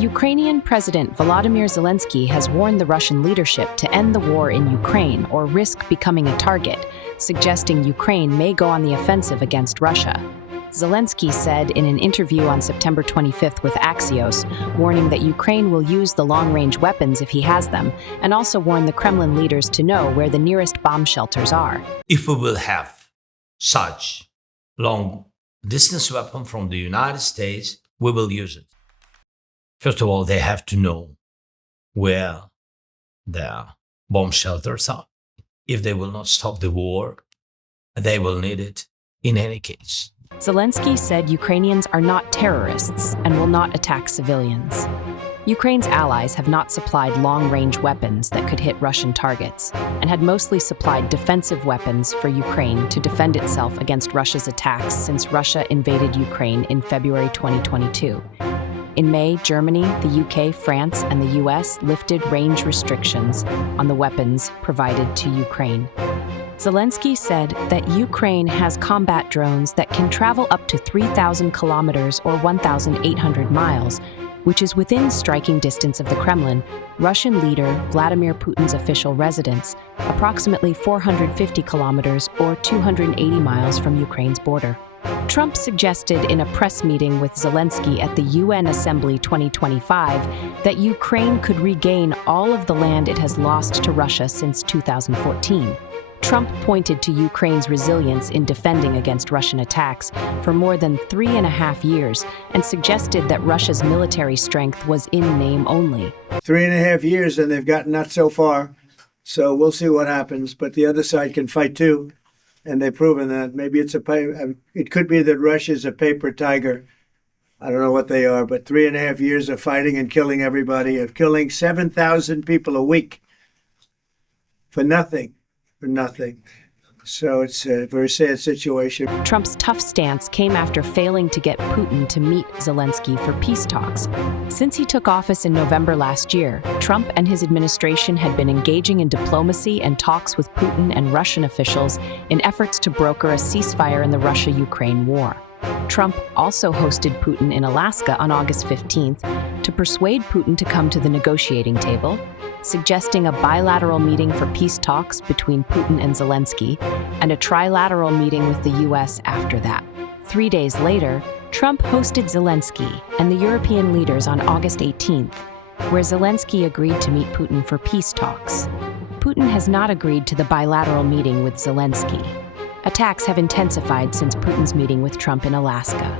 Ukrainian President Volodymyr Zelenskyy has warned the Russian leadership to end the war in Ukraine or risk becoming a target, suggesting Ukraine may go on the offensive against Russia. Zelenskyy said in an interview on September 25th with Axios, warning that Ukraine will use the long-range weapons if he has them, and also warned the Kremlin leaders to know where the nearest bomb shelters are. If we will have such long-distance weapon from the United States, we will use it. First of all, they have to know where their bomb shelters are. If they will not stop the war, they will need it in any case. Zelenskyy said Ukrainians are not terrorists and will not attack civilians. Ukraine's allies have not supplied long-range weapons that could hit Russian targets, and had mostly supplied defensive weapons for Ukraine to defend itself against Russia's attacks since Russia invaded Ukraine in February 2022. In May, Germany, the UK, France, and the US lifted range restrictions on the weapons provided to Ukraine. Zelenskyy said that Ukraine has combat drones that can travel up to 3,000 kilometers or 1,800 miles, which is within striking distance of the Kremlin, Russian leader Vladimir Putin's official residence, approximately 450 kilometers or 280 miles from Ukraine's border. Trump suggested in a press meeting with Zelenskyy at the UN Assembly 2025 that Ukraine could regain all of the land it has lost to Russia since 2014. Trump pointed to Ukraine's resilience in defending against Russian attacks for more than 3.5 years and suggested that Russia's military strength was in name only. 3.5 years and they've gotten not so far, so we'll see what happens. But the other side can fight too, and they've proven that. Maybe it could be that Russia's a paper tiger. I don't know what they are, but 3.5 years of fighting and killing everybody, of killing 7,000 people a week for nothing. So it's a very sad situation. Trump's tough stance came after failing to get Putin to meet Zelenskyy for peace talks. Since he took office in November last year, Trump and his administration had been engaging in diplomacy and talks with Putin and Russian officials in efforts to broker a ceasefire in the Russia-Ukraine war. Trump also hosted Putin in Alaska on August 15th to persuade Putin to come to the negotiating table, suggesting a bilateral meeting for peace talks between Putin and Zelenskyy, and a trilateral meeting with the US after that. 3 days later, Trump hosted Zelenskyy and the European leaders on August 18th, where Zelenskyy agreed to meet Putin for peace talks. Putin has not agreed to the bilateral meeting with Zelenskyy. Attacks have intensified since Putin's meeting with Trump in Alaska.